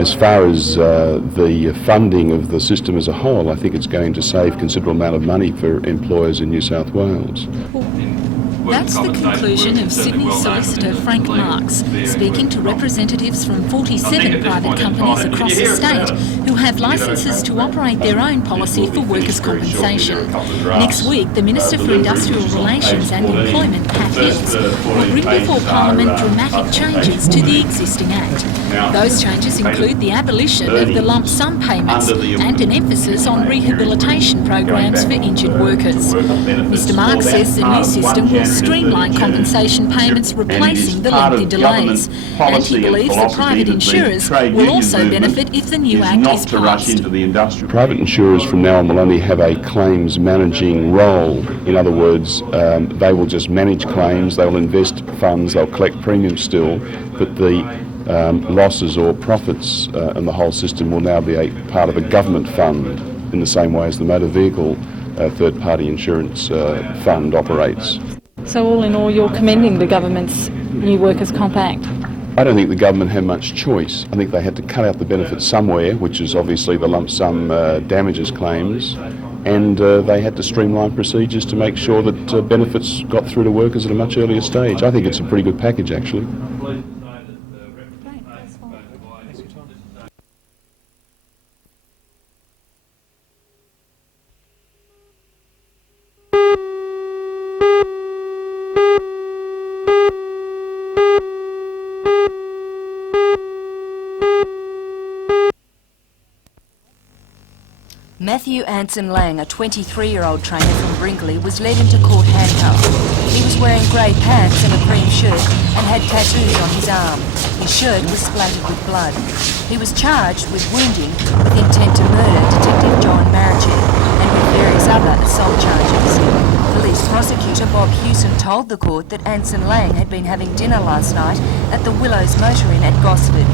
As far as the funding of the system as a whole, I think it's going to save considerable amount of money for employers in New South Wales. That's the conclusion of Sydney solicitor Frank Marks, speaking to representatives from 47 private companies across the state who have licences to operate their own policy for workers' compensation. Next week, the Minister for Industrial Relations and Employment, Pat Hills, will bring before Parliament dramatic changes to the existing Act. Those changes include the abolition of the lump sum payments and an emphasis on rehabilitation programs for injured workers. Mr Marks says the new system will streamline compensation payments, replacing the lengthy delays. And he believes that private insurers will also benefit if the new Act is passed. Private insurers from now on will only have a claims managing role. In other words, they will just manage claims, they will invest funds, they'll collect premiums still, but the losses or profits in the whole system will now be a part of a government fund in the same way as the motor vehicle third-party insurance fund operates. So all in all, you're commending the government's new Workers' Comp Act? I don't think the government had much choice. I think they had to cut out the benefits somewhere, which is obviously the lump sum damages claims, and they had to streamline procedures to make sure that benefits got through to workers at a much earlier stage. I think it's a pretty good package, actually. Matthew Anson Lang, a 23-year-old trainer from Brinkley, was led into court handcuffed. He was wearing grey pants and a cream shirt and had tattoos on his arm. His shirt was splattered with blood. He was charged with wounding with intent to murder Detective John Marachek and with various other assault charges. Police prosecutor Bob Hewson told the court that Anson Lang had been having dinner last night at the Willows Motor Inn at Gosford.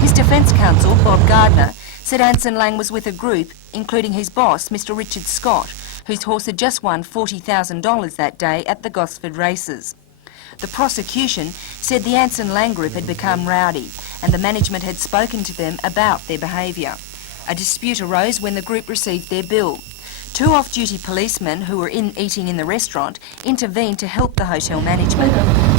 His defence counsel, Bob Gardner, said Anson Lang was with a group, including his boss, Mr Richard Scott, whose horse had just won $40,000 that day at the Gosford races. The prosecution said the Anson Lang group had become rowdy and the management had spoken to them about their behaviour. A dispute arose when the group received their bill. Two off-duty policemen who were eating in the restaurant intervened to help the hotel management.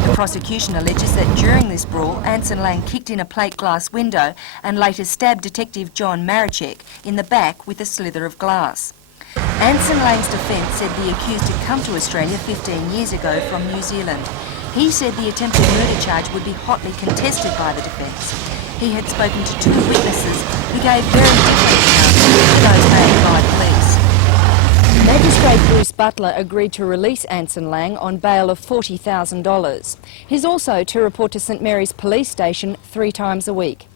The prosecution alleges that during this brawl, Anson Lang kicked in a plate glass window and later stabbed Detective John Marachek in the back with a slither of glass. Anson Lang's defence said the accused had come to Australia 15 years ago from New Zealand. He said the attempted murder charge would be hotly contested by the defence. He had spoken to two witnesses who gave very different accounts to those made by police. Magistrate Bruce Butler agreed to release Anson Lang on bail of $40,000. He's also to report to St Mary's Police Station 3 times a week.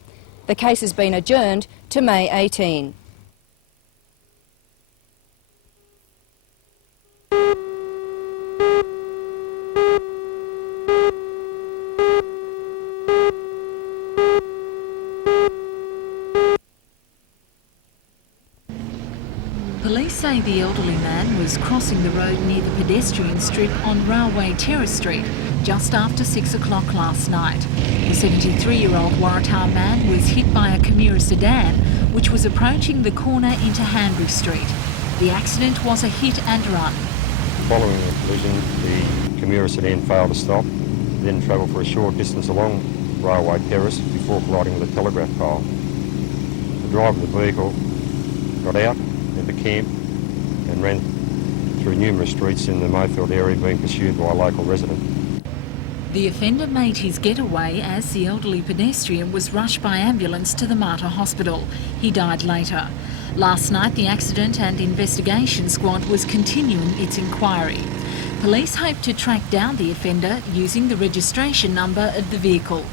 The case has been adjourned to May 18. Police say the elderly man was crossing the road near the pedestrian strip on Railway Terrace Street just after 6 o'clock last night. The 73-year-old Waratah man was hit by a Camira sedan which was approaching the corner into Hanbury Street. The accident was a hit and run. Following the collision, the Camira sedan failed to stop, then travelled for a short distance along Railway Terrace before colliding with a telegraph pole. The driver of the vehicle got out into camp and ran through numerous streets in the Mayfield area, being pursued by a local resident. The offender made his getaway as the elderly pedestrian was rushed by ambulance to the Mater Hospital. He died later. Last night, the accident and investigation squad was continuing its inquiry. Police hope to track down the offender using the registration number of the vehicle.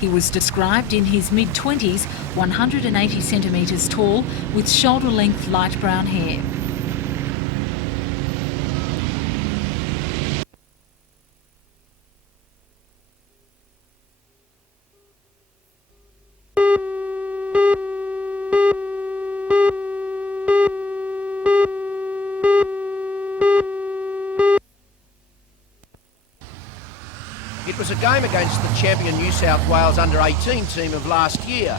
He was described in his mid-20s, 180 centimetres tall, with shoulder-length light brown hair. It was a game against the champion New South Wales under-18 team of last year.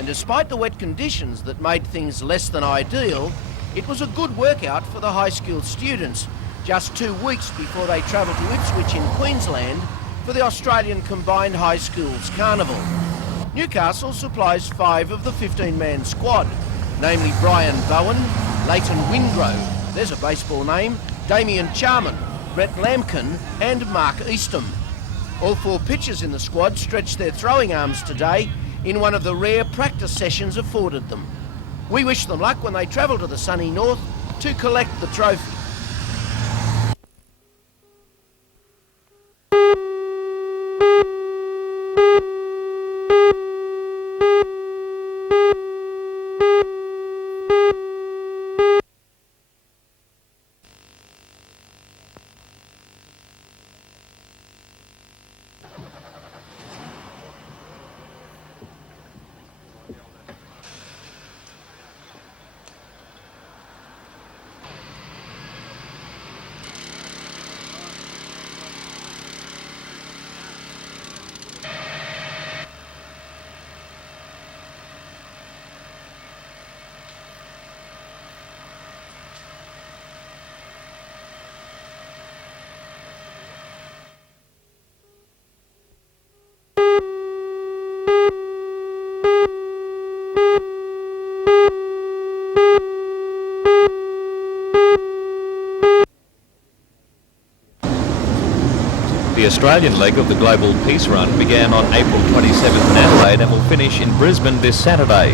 And despite the wet conditions that made things less than ideal, it was a good workout for the high school students, just 2 weeks before they travelled to Ipswich in Queensland for the Australian Combined High Schools Carnival. Newcastle supplies 5 of the 15-man squad, namely Brian Bowen, Leighton Wingrove, there's a baseball name, Damien Charman, Brett Lampkin and Mark Eastham. All 4 pitchers in the squad stretched their throwing arms today in one of the rare practice sessions afforded them. We wish them luck when they travel to the sunny north to collect the trophy. The Australian leg of the Global Peace Run began on April 27th in Adelaide and will finish in Brisbane this Saturday.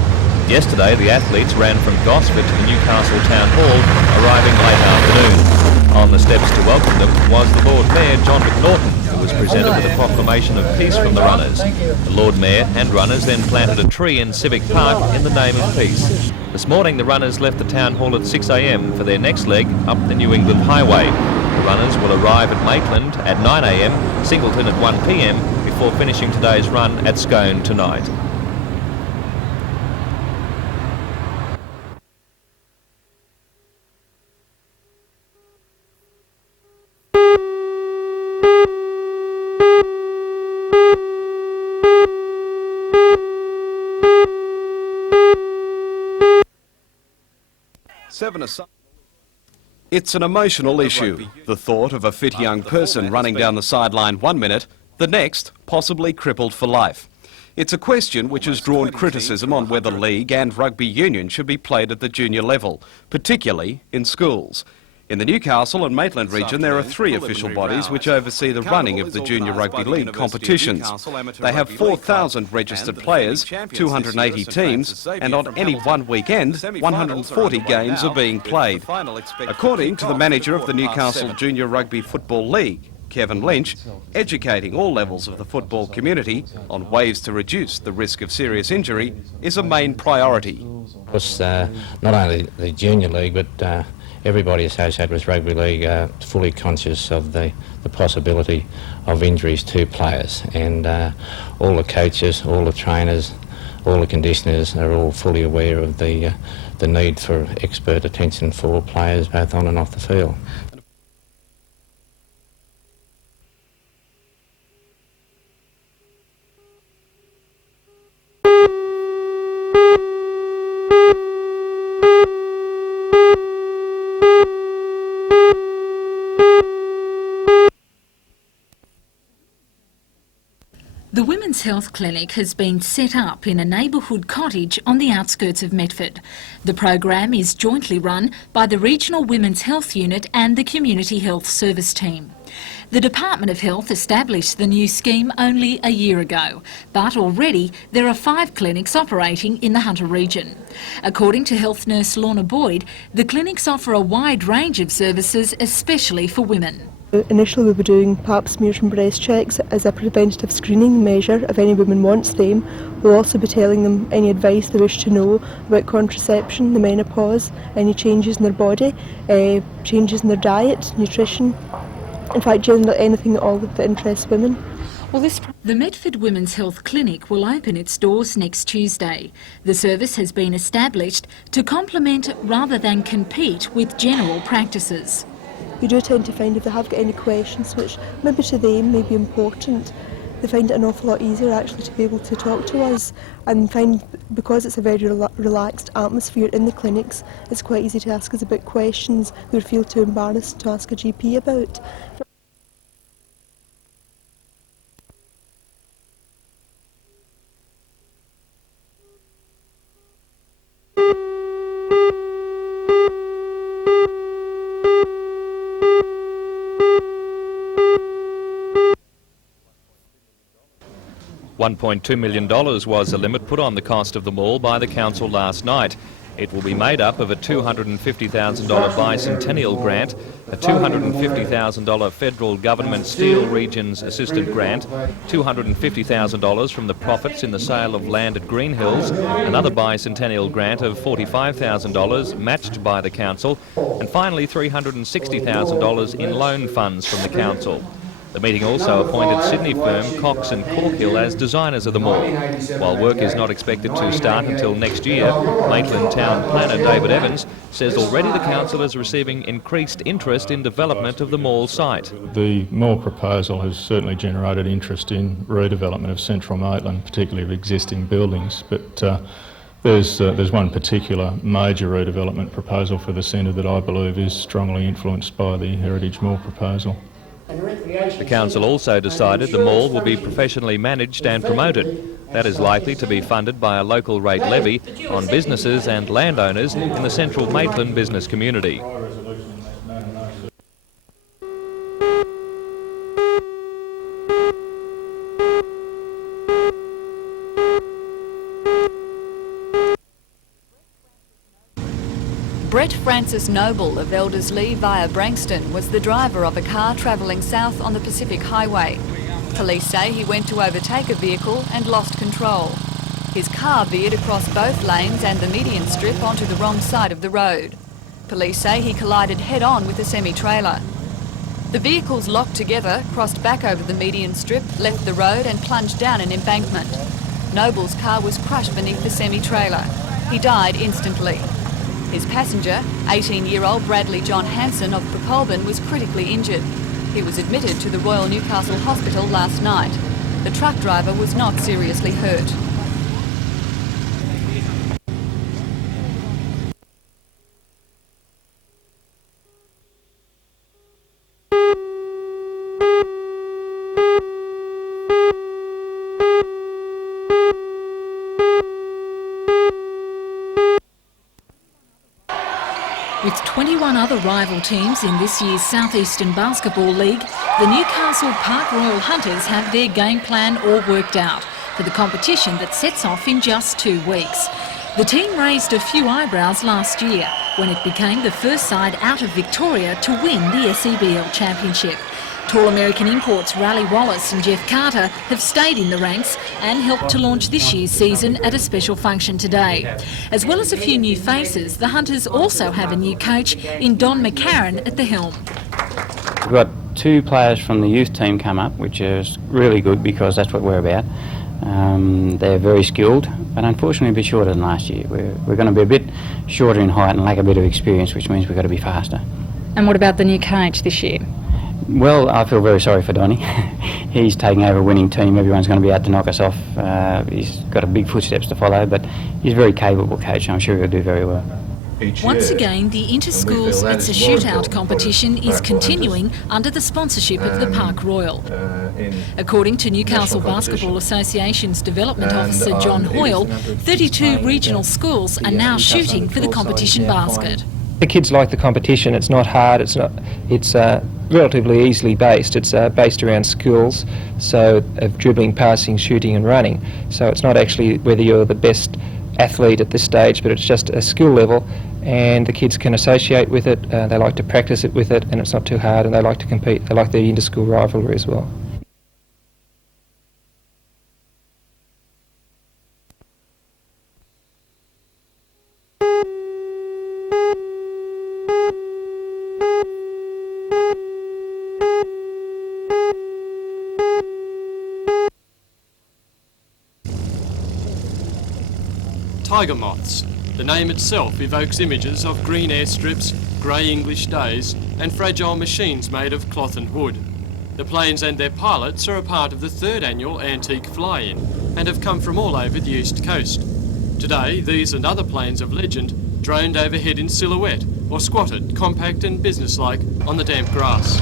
Yesterday, the athletes ran from Gosford to the Newcastle Town Hall, arriving late afternoon. On the steps to welcome them was the Lord Mayor, John McNaughton, who was presented with a proclamation of peace from the runners. The Lord Mayor and runners then planted a tree in Civic Park in the name of peace. This morning, the runners left the Town Hall at 6 a.m. for their next leg up the New England Highway. The runners will arrive at Maitland at 9 a.m, Singleton at 1 p.m, before finishing today's run at Scone tonight. It's an emotional issue, the thought of a fit young person running down the sideline 1 minute, the next possibly crippled for life. It's a question which has drawn criticism on whether league and rugby union should be played at the junior level, particularly in schools. In the Newcastle and Maitland region, there are 3 official bodies which oversee the running of the Junior Rugby League competitions. They have 4,000 registered players, 280 teams, and on any one weekend, 140 games are being played. According to the manager of the Newcastle Junior Rugby Football League, Kevin Lynch, educating all levels of the football community on ways to reduce the risk of serious injury is a main priority. Of course, not only the Junior League, but everybody associated with rugby league are fully conscious of the possibility of injuries to players, and all the coaches, all the trainers, all the conditioners are all fully aware of the need for expert attention for players both on and off the field. The Women's Health Clinic has been set up in a neighbourhood cottage on the outskirts of Medford. The program is jointly run by the Regional Women's Health Unit and the Community Health Service Team. The Department of Health established the new scheme only a year ago, but already there are 5 clinics operating in the Hunter region. According to health nurse Lorna Boyd, the clinics offer a wide range of services, especially for women. Initially we were doing pap smears and breast checks as a preventative screening measure if any woman wants them. We'll also be telling them any advice they wish to know about contraception, the menopause, any changes in their body, changes in their diet, nutrition, in fact generally anything at all that interests women. The Medford Women's Health Clinic will open its doors next Tuesday. The service has been established to complement rather than compete with general practices. We do tend to find if they have got any questions which maybe to them may be important, they find it an awful lot easier actually to be able to talk to us, and find because it's a very relaxed atmosphere in the clinics, it's quite easy to ask us about questions we would feel too embarrassed to ask a GP about. $1.2 million was the limit put on the cost of the mall by the council last night. It will be made up of a $250,000 bicentennial grant, a $250,000 federal government Steel Regions Assistant grant, $250,000 from the profits in the sale of land at Green Hills, another bicentennial grant of $45,000 matched by the council, and finally $360,000 in loan funds from the council. The meeting also appointed Sydney firm Cox and Corkhill as designers of the mall. While work is not expected to start until next year, Maitland Town planner David Evans says already the council is receiving increased interest in development of the mall site. The mall proposal has certainly generated interest in redevelopment of central Maitland, particularly of existing buildings, but there's one particular major redevelopment proposal for the centre that I believe is strongly influenced by the Heritage Mall proposal. The council also decided the mall will be professionally managed and promoted. That is likely to be funded by a local rate levy on businesses and landowners in the central Maitland business community. Brett Francis Noble of Elderslie via Branxton was the driver of a car travelling south on the Pacific Highway. Police say he went to overtake a vehicle and lost control. His car veered across both lanes and the median strip onto the wrong side of the road. Police say he collided head-on with a semi-trailer. The vehicles locked together, crossed back over the median strip, left the road and plunged down an embankment. Noble's car was crushed beneath the semi-trailer. He died instantly. His passenger, 18-year-old Bradley John Hanson of Precolben, was critically injured. He was admitted to the Royal Newcastle Hospital last night. The truck driver was not seriously hurt. With 21 other rival teams in this year's South Eastern Basketball League, the Newcastle Park Royal Hunters have their game plan all worked out for the competition that sets off in just 2 weeks. The team raised a few eyebrows last year when it became the first side out of Victoria to win the SEBL Championship. Tall American imports Raleigh Wallace and Jeff Carter have stayed in the ranks and helped to launch this year's season at a special function today. As well as a few new faces, the Hunters also have a new coach in Don McCarran at the helm. We've got 2 players from the youth team come up, which is really good because that's what we're about. They're very skilled, but unfortunately a bit shorter than last year. We're going to be a bit shorter in height and lack a bit of experience, which means we've got to be faster. And what about the new coach this year? Well, I feel very sorry for Donny. He's taking over a winning team. Everyone's going to be out to knock us off. He's got a big footsteps to follow, but he's a very capable coach. I'm sure he'll do very well. Once again, the Inter-Schools It's a Shootout competition is continuing under the sponsorship of the Park Royal. According to Newcastle Basketball Association's Development Officer John Hoyle, 32 regional schools are now shooting for the competition basket. The kids like the competition. It's not hard. It's relatively easily based. It's based around skills, so of dribbling, passing, shooting and running. So it's not actually whether you're the best athlete at this stage, but it's just a skill level, and the kids can associate with it. They like to practice it with it, and it's not too hard, and they like to compete. They like the inter-school rivalry as well. Tiger moths. The name itself evokes images of green airstrips, grey English days and fragile machines made of cloth and wood. The planes and their pilots are a part of the 3rd annual Antique Fly-In and have come from all over the east coast. Today, these and other planes of legend droned overhead in silhouette or squatted, compact and businesslike, on the damp grass.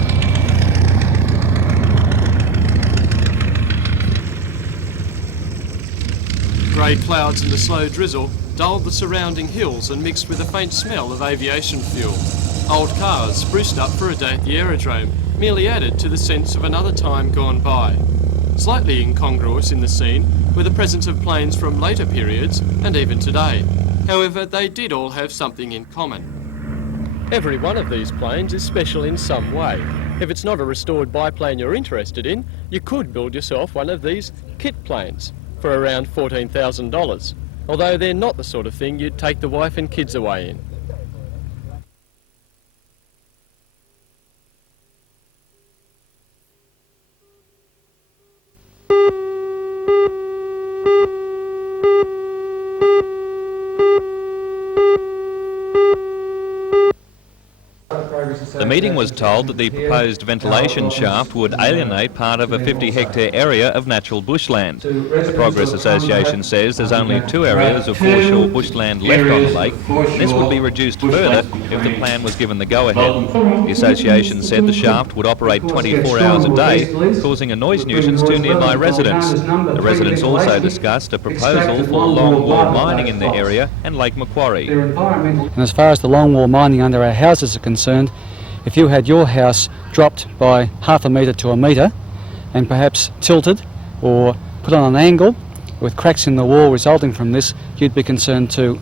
Grey clouds and a slow drizzle dulled the surrounding hills and mixed with a faint smell of aviation fuel. Old cars, spruced up for a day at the aerodrome, merely added to the sense of another time gone by. Slightly incongruous in the scene were the presence of planes from later periods and even today. However, they did all have something in common. Every one of these planes is special in some way. If it's not a restored biplane you're interested in, you could build yourself one of these kit planes for around $14,000, although they're not the sort of thing you'd take the wife and kids away in. The meeting was told that the proposed ventilation shaft would alienate part of a 50-hectare area of natural bushland. The Progress Association says there's only 2 areas of foreshore bushland left on the lake. This would be reduced further if the plan was given the go-ahead. The association said the shaft would operate 24 hours a day, causing a noise nuisance to nearby residents. The residents also discussed a proposal for longwall mining in the area and Lake Macquarie. And as far as the longwall mining under our houses are concerned, if you had your house dropped by half a metre to a metre and perhaps tilted or put on an angle with cracks in the wall resulting from this, you'd be concerned too.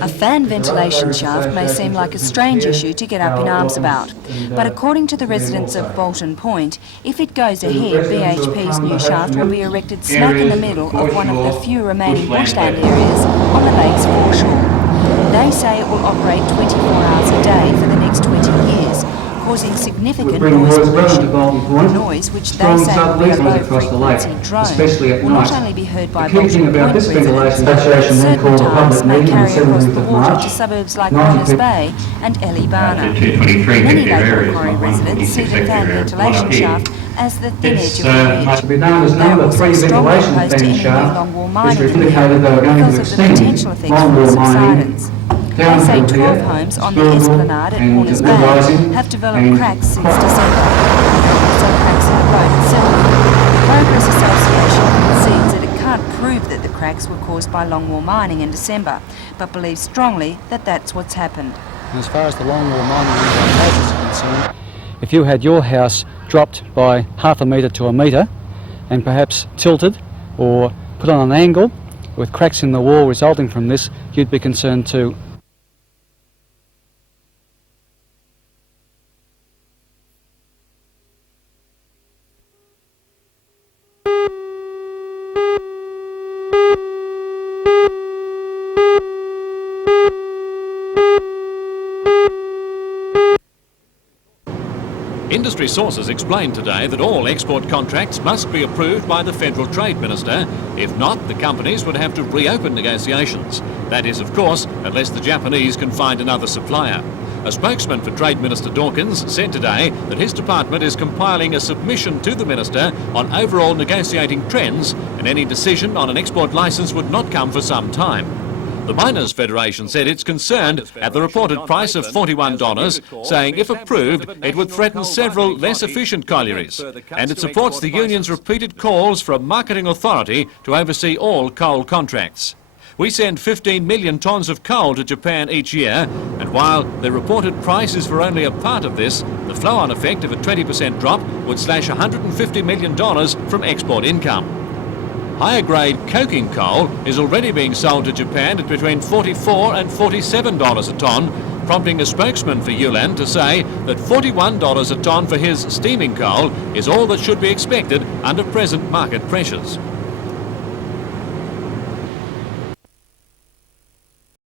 A fan ventilation shaft may seem like a strange issue to get up in arms about, but according to the residents of Bolton Point, if it goes ahead, BHP's new shaft will be erected smack in the middle of one of the few remaining bushland areas on the lake's foreshore. They say it will operate 24 hours a day for the next 20 years, causing significant noise pollution. The noise, which they say will be a low-frequency drone, will not only be heard by Bolton Point residents, but certain tasks may carry across the water to suburbs like Warners Bay and Eleebana. Many Lake Macquarie residents see the fan ventilation shaft as the thin edge of the wedge. They are also strongly opposed to any new longwall mining in the area because of the potential effects from subsidence. They say 12 homes on the esplanade at Warners Bay have developed cracks since December. Some cracks in the road itself. The Progress Association concedes that it can't prove that the cracks were caused by longwall mining in December, but believes strongly that that's what's happened. And as far as the longwall mining under our houses are concerned, if you had your house dropped by half a metre to a metre and perhaps tilted or put on an angle with cracks in the wall resulting from this, you'd be concerned too. Industry sources explained today that all export contracts must be approved by the Federal Trade Minister. If not, the companies would have to reopen negotiations. That is, of course, unless the Japanese can find another supplier. A spokesman for Trade Minister Dawkins said today that his department is compiling a submission to the Minister on overall negotiating trends, and any decision on an export licence would not come for some time. The Miners' Federation said it's concerned at the reported price of $41, saying if approved, it would threaten several less efficient collieries. And it supports the union's repeated calls for a marketing authority to oversee all coal contracts. We send 15 million tonnes of coal to Japan each year, and while the reported price is for only a part of this, the flow-on effect of a 20% drop would slash $150 million from export income. Higher-grade coking coal is already being sold to Japan at between $44 and $47 a tonne, prompting a spokesman for Ulan to say that $41 a tonne for his steaming coal is all that should be expected under present market pressures.